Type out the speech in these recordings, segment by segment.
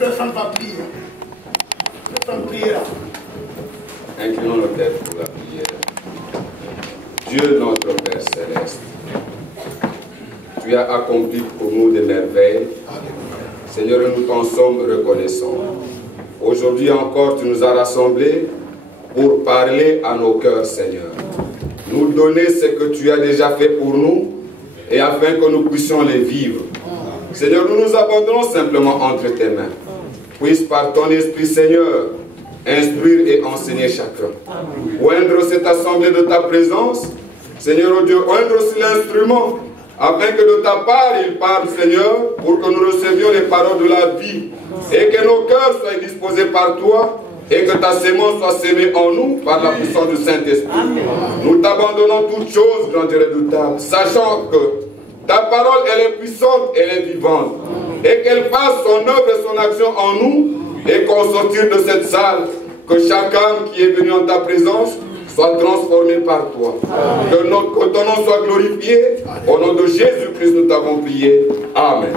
Personne va prier. Personne priera. Inclinons nos têtes pour la prière. Dieu notre Père Céleste, tu as accompli pour nous des merveilles. Seigneur, nous t'en sommes reconnaissants. Aujourd'hui encore, tu nous as rassemblés pour parler à nos cœurs, Seigneur. Nous donner ce que tu as déjà fait pour nous et afin que nous puissions les vivre. Seigneur, nous nous abandonnons simplement entre tes mains. Puisse par ton Esprit, Seigneur, instruire et enseigner chacun. Oindre cette assemblée de ta présence. Seigneur, oh Dieu, oindre aussi l'instrument, afin que de ta part il parle, Seigneur, pour que nous recevions les paroles de la vie, et que nos cœurs soient disposés par toi, et que ta sémence soit sémée en nous par la puissance du Saint-Esprit. Nous t'abandonnons toutes choses, grand et redoutable, sachant que ta parole, elle est puissante, elle est vivante, et qu'elle fasse son œuvre et son action en nous, et qu'au sortir de cette salle, que chaque âme qui est venu en ta présence soit transformé par toi. Que ton nom soit glorifié. Au nom de Jésus-Christ, nous t'avons prié. Amen.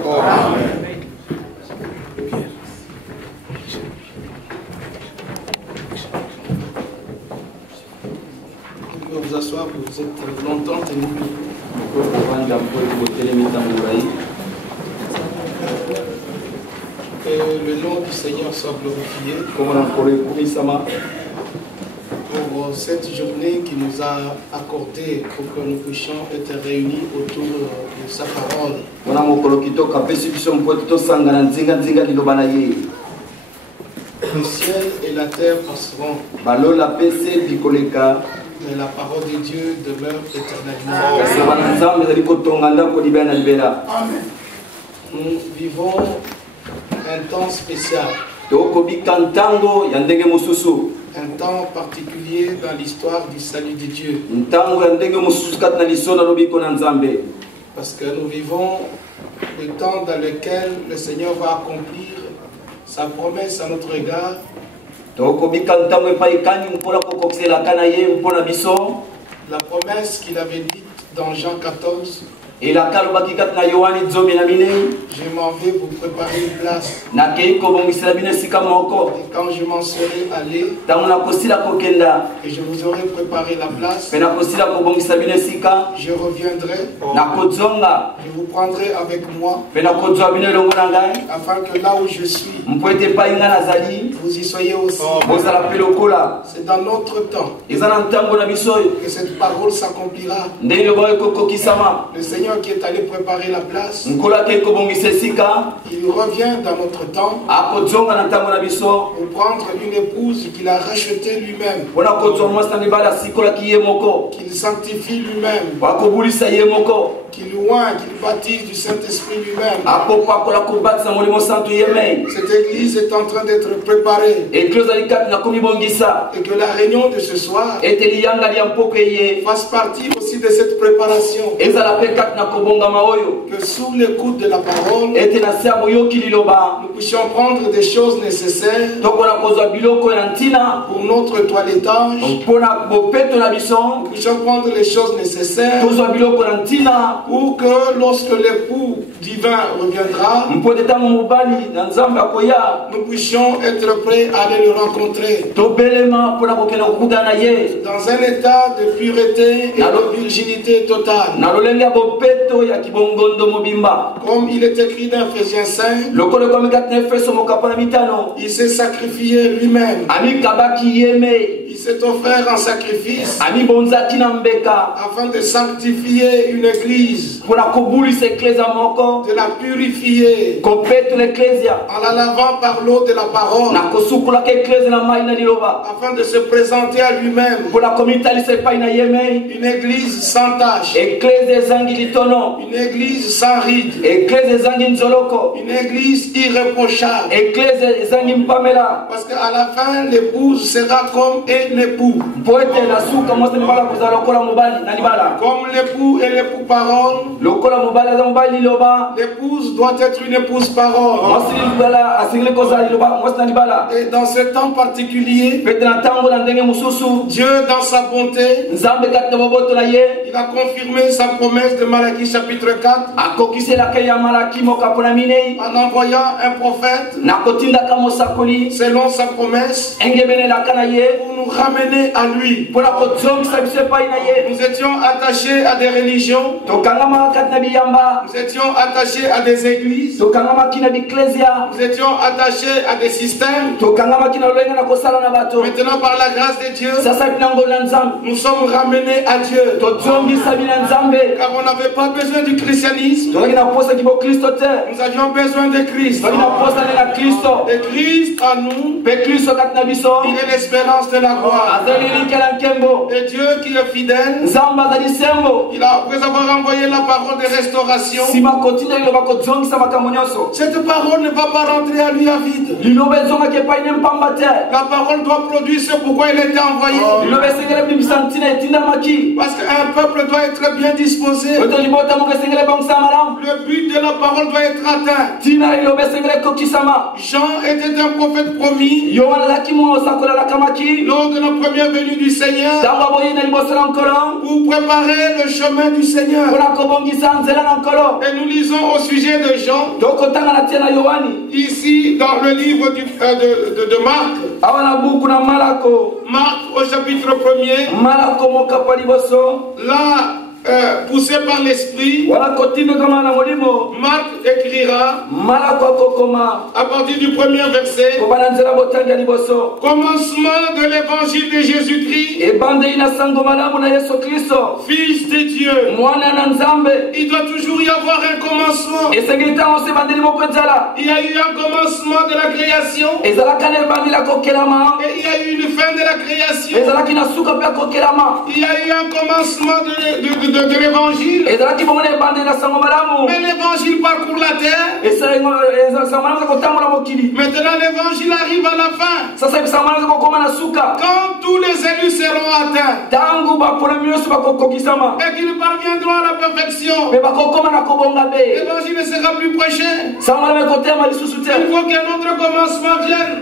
Vous pouvez vous asseoir, vous êtes longtemps tenu. Que le nom du Seigneur soit glorifié pour cette journée qui nous a accordé pour que nous puissions être réunis autour de sa parole. Le ciel et la terre passeront, mais la parole de Dieu demeure éternellement. Amen. Nous vivons un temps spécial. Un temps particulier dans l'histoire du salut de Dieu. Parce que nous vivons le temps dans lequel le Seigneur va accomplir sa promesse à notre égard. La promesse qu'il avait dite dans Jean 14. Je m'en vais vous préparer une place. Et quand je m'en serai allé, et je vous aurai préparé la place, je reviendrai, je vous prendrai avec moi, afin que là où je suis, vous y soyez aussi. C'est dans notre temps que cette parole s'accomplira. Le Seigneur qui est allé préparer la place, il revient dans notre temps pour prendre une épouse qu'il a rachetée lui-même, qu'il sanctifie lui-même, qu'il oint, qu'il baptise du Saint-Esprit lui-même. Cette église est en train d'être préparée, et que la réunion de ce soir fasse partie aussi de cette préparation. Que sous l'écoute de la parole, nous puissions prendre des choses nécessaires pour notre toilettage. Nous puissions prendre les choses nécessaires pour que lorsque l'époux divin reviendra, nous puissions être prêts à aller le rencontrer dans un état de pureté et de virginité totale. Comme il est écrit dans Ephésiens 5, il s'est sacrifié lui-même. Il s'est offert en sacrifice afin de sanctifier une église, de la purifier en la lavant par l'eau de la parole, afin de se présenter à lui-même une église sans tache, une église sans ride, une église irréprochable. Parce qu'à la fin, l'épouse sera comme un époux. Comme l'époux et l'époux parents parole, l'épouse doit être une épouse parole. Et dans ce temps particulier, Dieu dans sa bonté, il a confirmé sa promesse de Malachie chapitre 4 en envoyant un prophète selon sa promesse pour nous ramener à lui. Nous étions attachés à des religions, nous étions attachés à des églises, nous étions attachés à des systèmes. Maintenant, par la grâce de Dieu, nous sommes ramenés à Dieu, car on n'avait pas besoin du christianisme, nous avions besoin de Christ. Et Christ en nous, il est l'espérance de la gloire. Et Dieu qui est fidèle, après avoir envoyé la parole de restauration, cette parole ne va pas rentrer à lui à vide. La parole doit produire ce pourquoi elle a été envoyée. Parce qu'un peuple doit être bien disposé. Le but de la parole doit être atteint. Jean était un prophète promis lors de la première venue du Seigneur pour préparer le chemin du Seigneur. Et nous lisons au sujet de Jean ici dans le livre de Marc. Marc au chapitre 1er. Là, poussé par l'esprit, Marc écrira à partir du premier verset, commencement de l'évangile de Jésus-Christ, Fils de Dieu. Il doit toujours y avoir un commencement. Il y a eu un commencement de la création et il y a eu une fin de la création. Il y a eu un commencement de l'évangile. Mais l'évangile parcourt la terre. Maintenant l'évangile arrive à la fin. Quand tous les élus seront atteints et qu'ils parviendront à la perfection, l'évangile ne sera plus prêché. Il faut qu'un autre commencement vienne.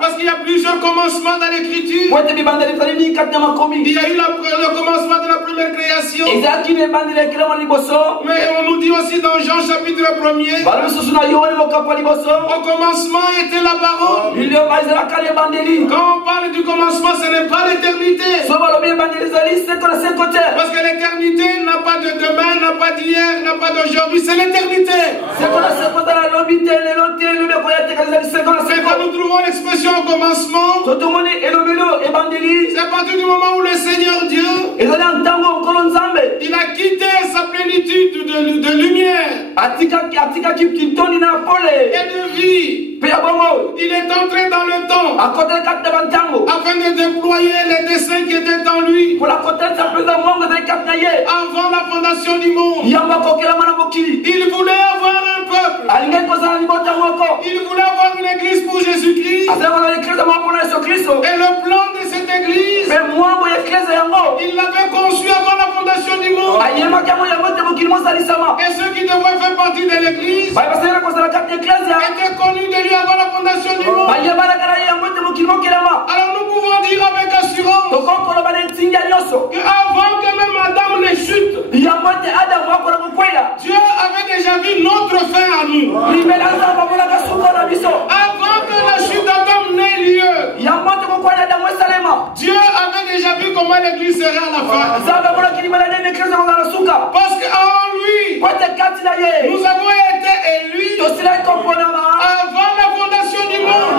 Parce qu'il y a plusieurs commencements dans l'écriture. Il y a eu le commencement de la première création. Mais on nous dit aussi dans Jean chapitre 1er, au commencement était la parole. Quand on parle du commencement, ce n'est pas l'éternité. Parce que l'éternité n'a pas de demain, n'a pas d'hier, n'a pas d'aujourd'hui, c'est l'éternité. C'est quand nous trouvons l'expression au commencement, c'est à partir du moment où le Seigneur Dieu, il a quitté sa plénitude de lumière et de vie. Il est entré dans le temps afin de déployer les desseins qui étaient en lui avant la fondation du monde. Il voulait avoir un peuple. Il voulait avoir une église pour Jésus-Christ. Et le plan de cette église, il l'avait conçu avant la fondation du monde. Et ceux qui devraient faire partie de l'église étaient connus de lui avant la fondation du monde. Alors nous pouvons dire avec assurance qu'avant que même Adam ne chute, Dieu avait déjà vu notre fin à nous. Avant que la chute d'Adam n'ait lieu, Dieu avait déjà vu comment l'église serait à la fin. Parce qu'en lui, nous avons été élus avant la fondation du monde.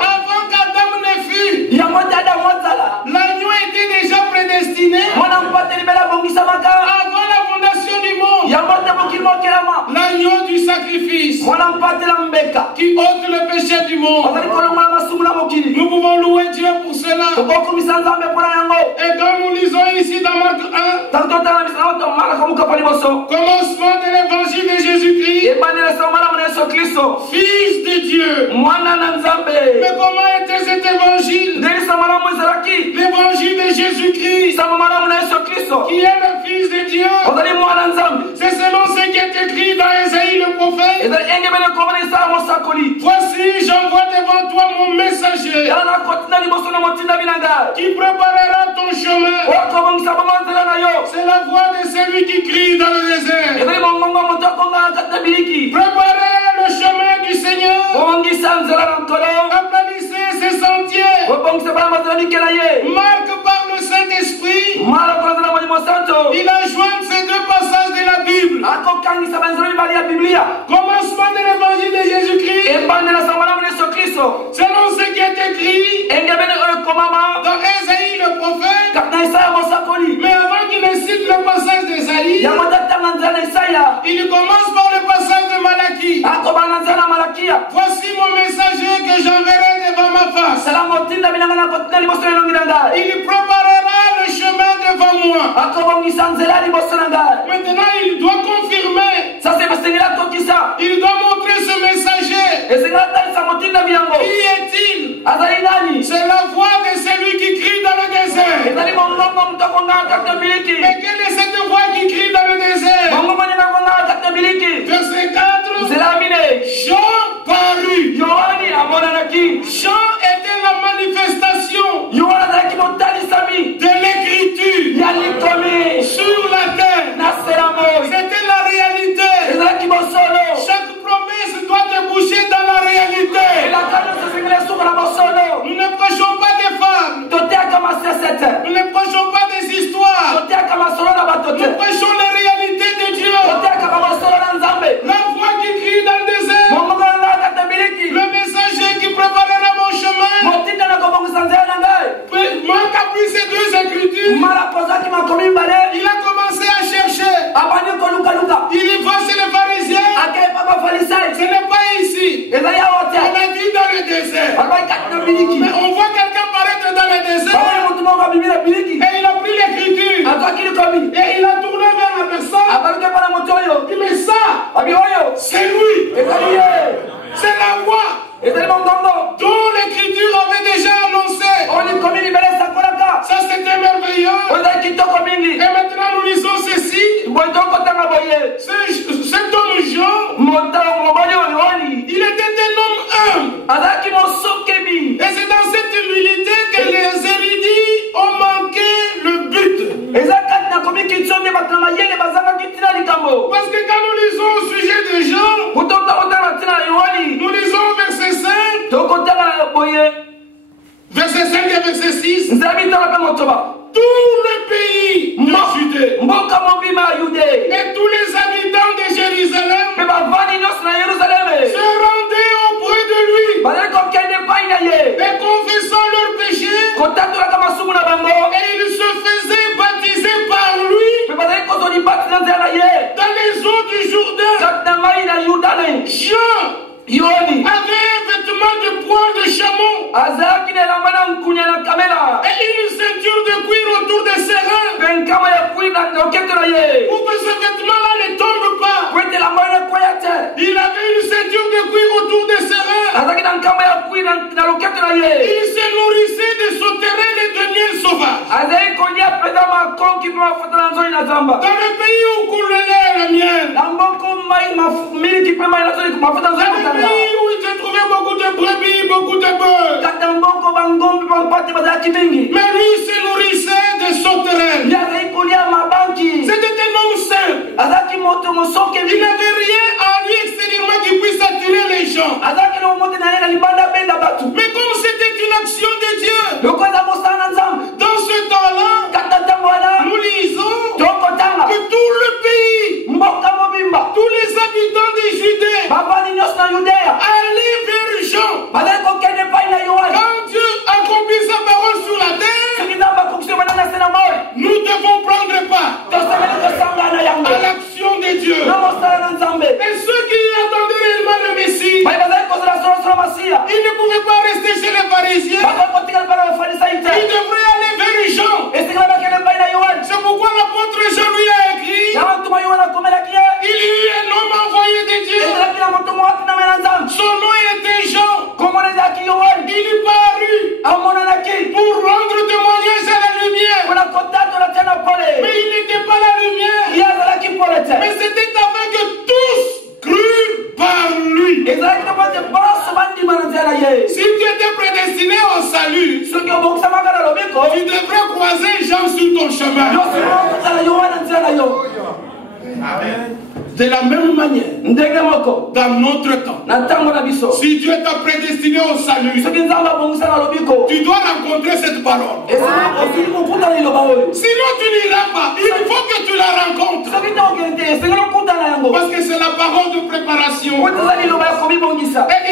Avant qu'Adam ne fût, l'agneau était déjà prédestiné avant la fondation du monde. L'agneau du sacrifice qui ôte le péché du monde. Nous pouvons louer Dieu pour cela. Et comme nous lisons ici dans Marc 1. Commencement de l'évangile de Jésus-Christ. Fils de Dieu. Mais comment était cet évangile? L'évangile de Jésus-Christ, qui est le Fils de Dieu. C'est selon ce qui est écrit dans Ésaïe le prophète. Voici, j'envoie devant toi mon messager qui préparera ton chemin. C'est la voix de celui qui crie dans le désert. Préparez le chemin du Seigneur. Aplanissez ses sentiers. Marc par le Saint-Esprit, il a joint ces deux passages de la Bible. Commencement de l'évangile de Jésus-Christ, selon ce qui est écrit dans Ésaïe le prophète. Mais avant qu'il ne cite le passage d'Ésaïe, il commence par le passage de Malachie. Voici mon messager que j'enverrai devant ma face. Il préparera le chemin devant moi. Maintenant, il doit confirmer. Il doit montrer ce messager. Qui est-il? C'est la voix de celui qui crie dans le désert. Mais quelle est cette voix qui crie dans le désert? Verset 4. Jean parut. Jean était la manifestation de l'écriture sur la terre. C'était la réalité. Chaque promesse doit déboucher dans la réalité. Nous ne prêchons pas des fables. Nous ne prêchons pas des histoires. Nous prêchons la réalité de Dieu. La voix qui crie dans le désert. Le messager qui préparera mon chemin. Marc a pris ces deux écritures. Il a commencé à chercher. Il y va chez les pharisiens. Ce n'est pas ici. On a dit dans le désert. Mais on voit quelqu'un paraître dans le désert. Et il a pris l'écriture. Et il a tourné vers la personne. Il dit mais ça, c'est lui. C'est la voix dont l'écriture avait déjà annoncé. Ça c'était merveilleux. Et maintenant nous lisons ceci. Cet homme Jean, il était un homme humble. Et c'est dans cette humilité que les érudits ont manqué le but. Parce que quand nous lisons au sujet de Jean, nous lisons verset 5, verset 5 et verset 6. Tout le pays de Judée et tous les habitants de Jérusalem se rendaient auprès de lui et confessant leurs péchés, et ils se faisaient baptiser par lui dans les eaux du Jourdain. Jean avait un vêtement de poil de chameau et une ceinture de cuir autour de ses reins pour que ce vêtement-là ne tombe pas. Il avait une ceinture de cuir autour de ses reins. Il se nourrissait de sauterelles et de miel sauvage. Dans le pays où coule le lait et le miel, dans le pays où il se trouvait beaucoup de brebis, beaucoup de bœufs, mais lui se nourrissait de sauterelles. C'était un homme simple. Il n'avait rien à lui extérieurement qui puisse attirer les gens. Mais comme c'était une action de Dieu, dans ce temps-là, nous lisons que tout le pays, tous les habitants de Judée allaient vers Jean. Quand Dieu accomplit sa parole sur la terre, nous devons prendre part à l'action de Dieu. Et ceux qui attendaient réellement le Messie, ils ne pouvaient pas rester chez les pharisiens. Ils devraient aller vers Jean. Si tu étais prédestiné au salut, tu devrais croiser Jean sur ton chemin. Amen. De la même manière, dans notre temps, si Dieu t'a prédestiné au salut, tu dois rencontrer cette parole. Sinon tu n'iras pas. Il faut que tu la rencontres. Parce que c'est la parole de préparation. Et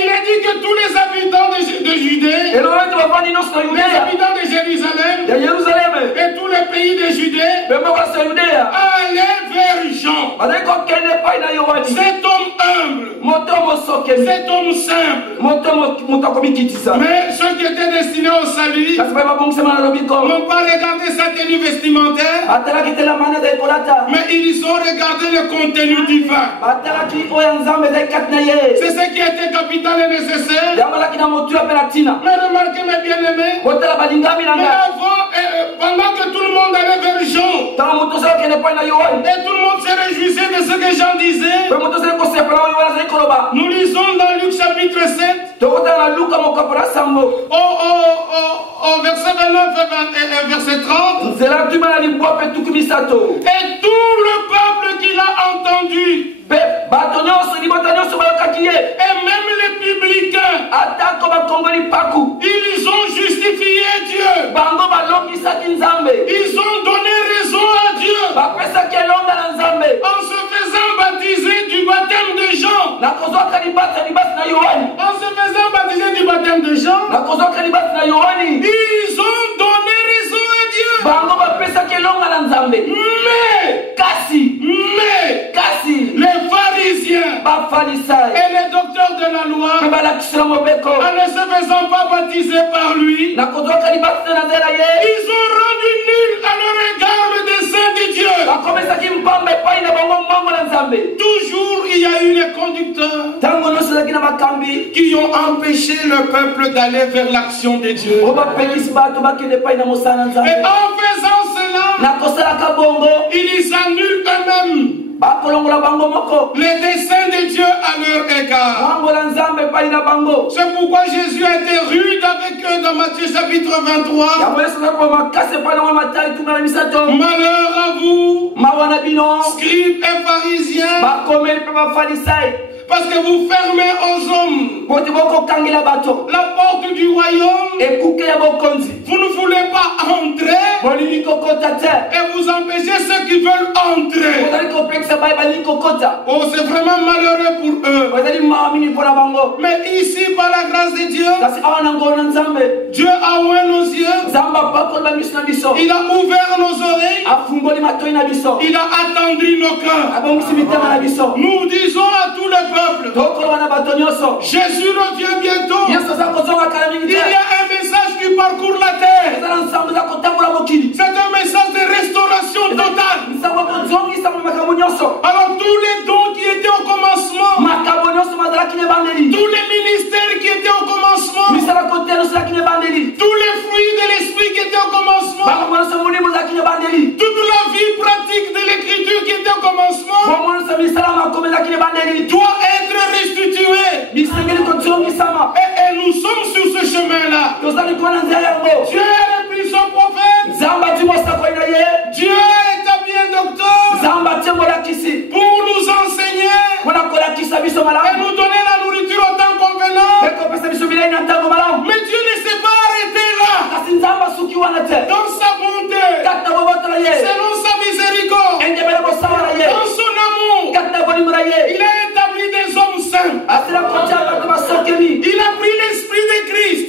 il a dit que tous les habitants de Judée, les habitants de Jérusalem et tous les pays de Judée allaient vers Jean. Cet homme humble, cet homme simple. Mais ceux qui étaient destinés au salut n'ont pas regardé sa tenue vestimentaire, mais ils ont regardé le contenu divin. C'est ce qui était capital et nécessaire. Mais remarquez mes bien-aimés, mais avant, pendant que tout le monde allait vers Jean, et tout le monde se réjouissait de ce que Jean disait, nous lisons dans Luc chapitre 7, au verset 29 et verset 30, et tout le peuple qui l'a entendu, et même les publicains, ils ont justifié Dieu, ils ont donné raison à Dieu en se faisant baptiser du baptême de Jean. En se faisant baptiser du baptême de Jean, ils ont donné raison à Dieu. Mais les pharisiens et les docteurs de la loi, en ne se faisant pas baptiser par lui, ils ont rendu nul à leur égard le dessein de Dieu. Toujours il y a eu les conducteurs qui ont empêché le peuple d'aller vers l'action de Dieu. Et en faisant cela, ils annulent eux-mêmes les desseins de Dieu à leur égard. C'est pourquoi Jésus a été rude avec eux dans Matthieu chapitre 23. Malheur à vous, scribes et pharisiens, parce que vous fermez aux hommes la porte du royaume. Vous ne voulez pas entrer et vous empêchez ceux qui veulent entrer. Oh, c'est vraiment malheureux pour eux. Mais ici, par la grâce de Dieu, Dieu a ouvert nos yeux, il a ouvert nos oreilles, il a attendri nos cœurs. Nous disons à tout le peuple, Jésus revient bientôt. Il y a un message qui parcourt la terre. C'est un message de restauration totale. Alors tous les dons qui étaient au commencement, tous les ministères qui étaient au commencement, tous les fruits de l'esprit qui étaient au commencement, toute la vie pratique de l'écriture qui était au commencement, doit être restituée. Et nous sommes sur ce chemin-là. Dieu a repris son prophète, Dieu a établi un docteur pour nous enseigner et nous donner la nourriture au temps convenant. Mais Dieu ne s'est pas arrêté là. Dans sa bonté, selon sa miséricorde, dans son amour, il a établi des hommes saints. Il a pris l'esprit de Christ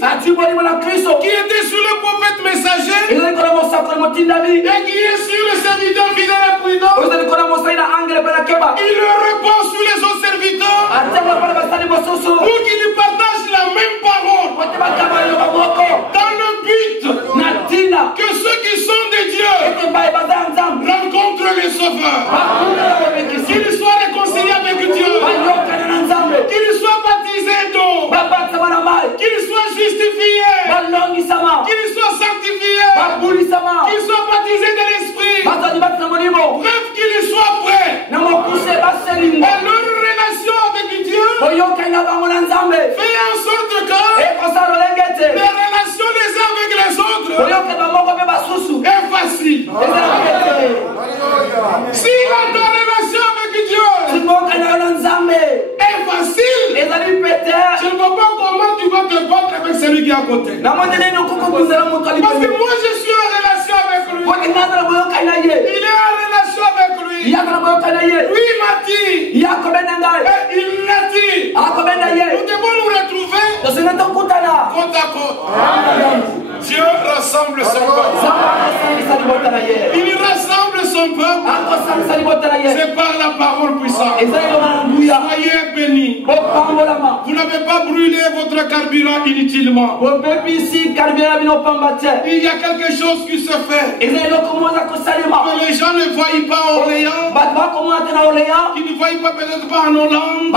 qui était sur le prophète messager et qui est sur le serviteur fidèle et prudent. Il le répand sur les autres serviteurs pour qu'ils partagent la même parole dans le but que ceux qui sont de Dieu rencontrent le Sauveur, qu'ils soient réconciliés avec Dieu, qu'ils soient baptisés d'eau, qu'ils soient justifiés, qu'ils soient sanctifiés, qu'ils soient baptisés de l'Esprit, bref, qu'ils soient prêts. Et leur relation avec Dieu à côté. Parce que moi je suis en relation avec lui. Il est en relation avec lui. Lui m'a dit. Et il l'a dit. Nous devons nous retrouver côte à côte. Dieu rassemble son peuple. Il rassemble son peuple. C'est par la parole puissante. Soyez bénis. Vous n'avez pas brûlé votre carburant inutilement. Il y a quelque chose qui se fait. Que les gens ne voient pas Orléans. Qui ne voient pas peut-être pas en Hollande. À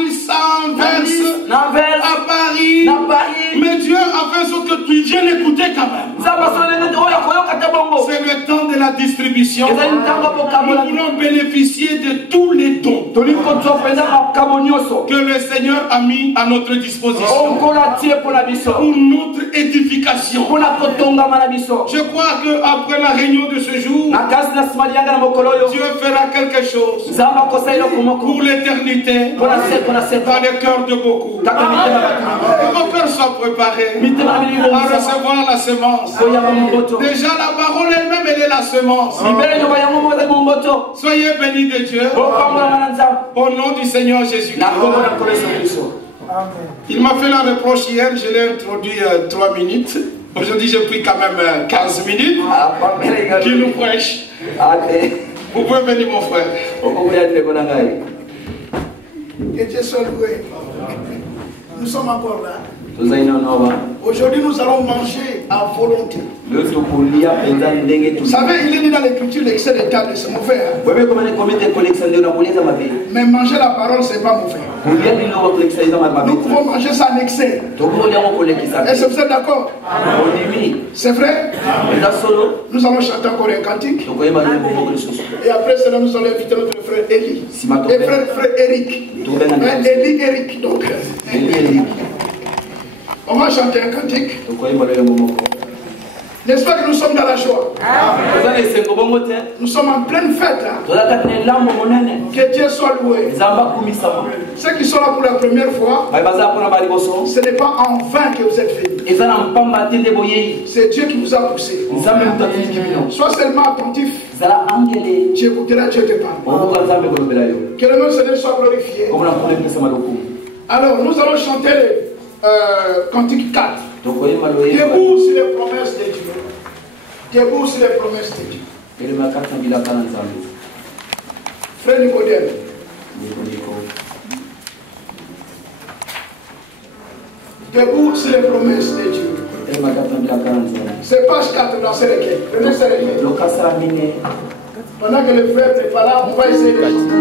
Nice, à Paris. Mais Dieu a fait ce que tu viennes écouter quand même. C'est le temps de la distribution. Nous voulons bénéficier de tous les dons que le Seigneur a mis à notre disposition pour notre édification. Je crois qu'après la réunion de ce jour, Dieu fera quelque chose pour l'éternité dans le cœur de beaucoup. Que vos cœurs soient préparés à recevoir la semence. Déjà la parole elle-même elle est la semence. Soyez bénis de Dieu au nom du Seigneur Jésus-Christ. Il m'a fait la reproche hier, je l'ai introduit 3 minutes. Aujourd'hui j'ai pris quand même 15 minutes qui nous prêche. Vous pouvez venir mon frère. Que Dieu soit loué. Nous sommes encore là. Aujourd'hui, nous allons manger à volonté. Vous savez, il est dit dans l'écriture, l'excès de table, c'est mauvais. Hein? Mais manger la parole, c'est pas mauvais. Nous pouvons manger ça en excès. Est-ce que vous êtes d'accord? C'est vrai? Nous allons chanter encore un cantique. Et après cela, nous allons inviter notre frère Eli. Et frère Eric. Eli Eric. Donc. On va chanter un cantique. N'est-ce pas que nous sommes dans la joie? Nous sommes en pleine fête. Hein? Que Dieu soit loué. Ceux qui sont là pour la première fois, ce n'est pas en vain que vous êtes venus. C'est Dieu qui vous a poussé. Sois seulement attentif. Tu écouteras, Dieu te parle. Que le nom de Seigneur soit glorifié. Alors, nous allons chanter Cantique 4. Debout sur les promesses de Dieu. Debout sur les promesses de Dieu. Frère Nicodème. Debout sur les promesses de Dieu. C'est page 4 dans ces requêtes. Prenez ces requêtes. Pendant que le frère n'est pas là, on va essayer de chanter.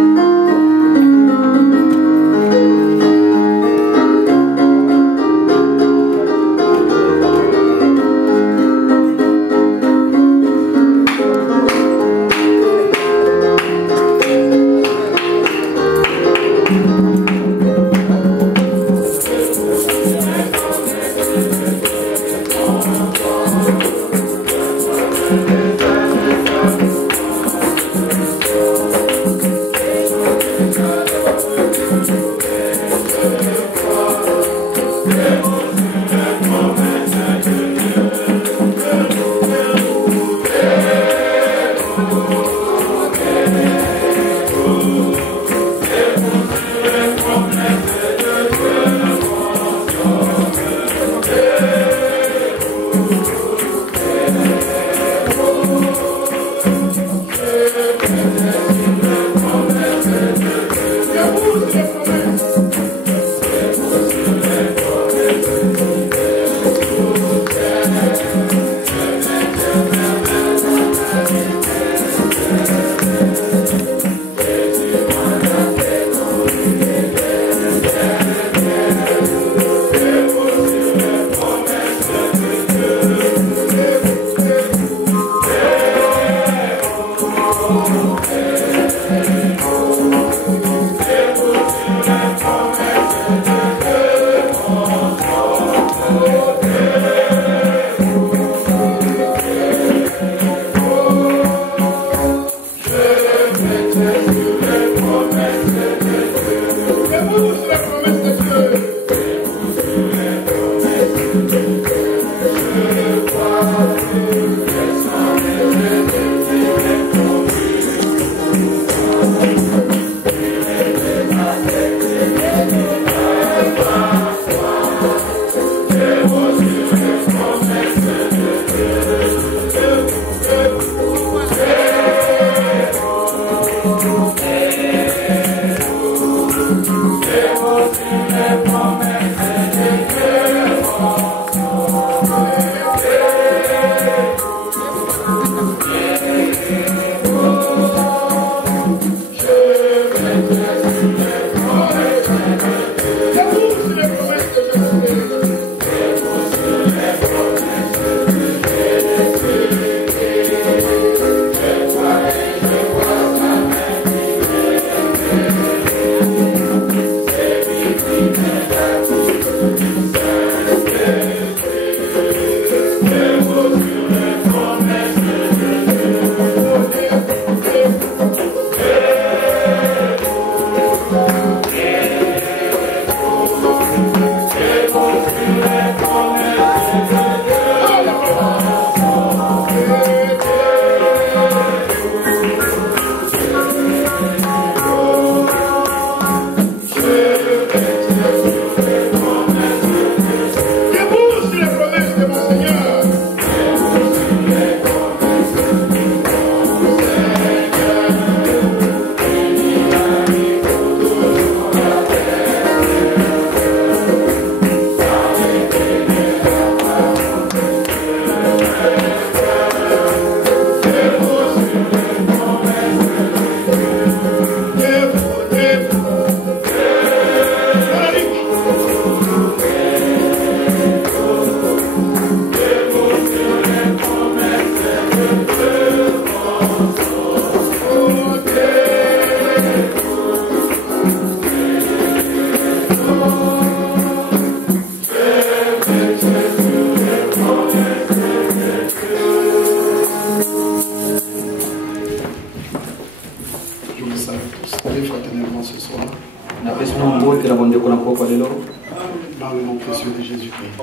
Dans le nom précieux de Jésus-Christ.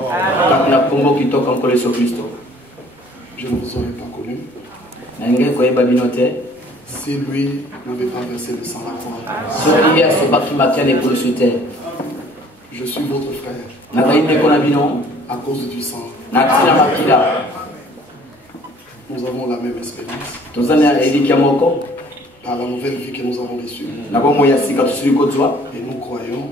Je ne vous aurais pas connu si lui n'avait pas versé le sang à la croix. Je suis votre frère à cause du sang. Nous avons la même espérance par la nouvelle vie que nous avons reçue. Et nous croyons